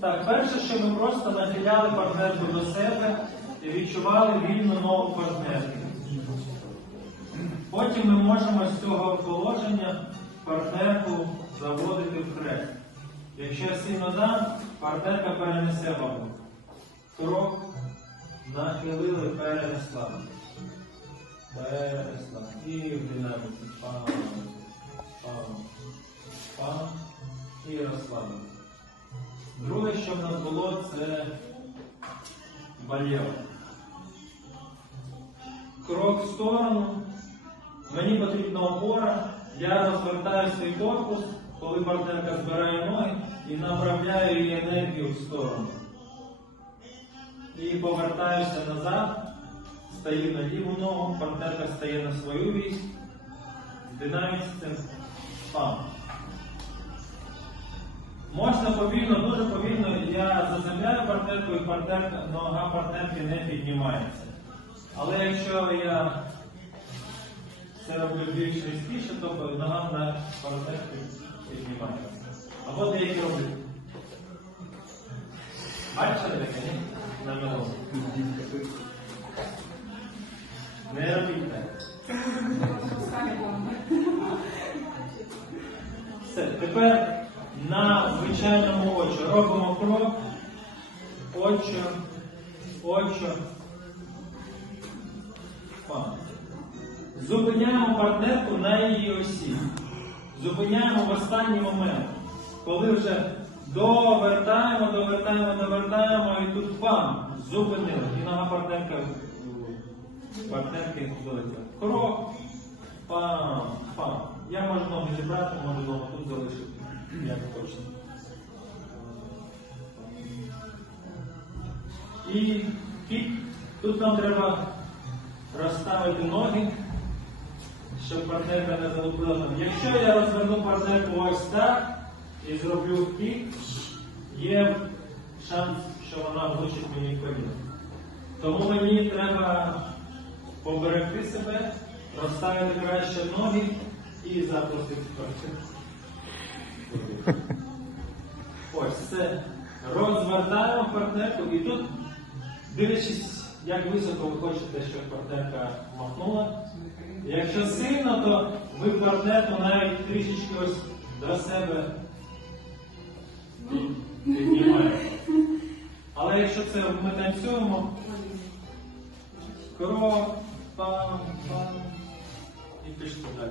Так, перше, що ми просто нахиляли партнерку до себе і відчували вільну нову партнерку. Потім ми можемо з цього положення партнерку заводити в хрест. Якщо я сильно дам, партнерка перенесе вагу. Крок нахилили, перенесла. Перенесла. І в динаміці. Пам, пам, пам. І розслабили. Друге, що в нас було, це бальйон. Крок в сторону. Мені потрібна опора. Я розвертаю свій корпус, коли партнерка збирає ноги і направляю її енергію в сторону. І повертаюся назад, стаю на ліву ногу, партнерка стає на свою вісь. Динаміці це пам. Можна повільно, дуже повільно, я заземляю партнерку і партнерка, нога партнерки не піднімається. Але якщо я це роблю більш різкіше, то нога на партнерки піднімається. Або деякі роблять. Бачите таке, ні? На мелоді. Не робіть так. Все, тепер на звичайному очі робимо крок, очі, очі. Зупиняємо партнерку на її осі. Зупиняємо в останній момент, коли вже довертаємо, довертаємо, довертаємо і тут пам, зупинили. І нога партнерка партнерки вилетіла. Крок, пам, пам. Я можу ноги зібрати, можу ноги тут залишити. Як хочете. І кік. Тут нам треба розставити ноги, щоб партнерка не залупила там. Якщо я розверну партнерку ось так і зроблю кік, є шанс, що вона влучить мені коліно. Тому мені треба поберегти себе, розставити краще ноги і запросити партнерку. Ось це. Розвертаємо партнерку і тут, дивлячись, як високо ви хочете, щоб партнерка махнула. Якщо сильно, то ви партнерку навіть трішечки ось до себе піднімаєте. Але якщо це ми танцюємо, крок, пам, пам, і пішли далі.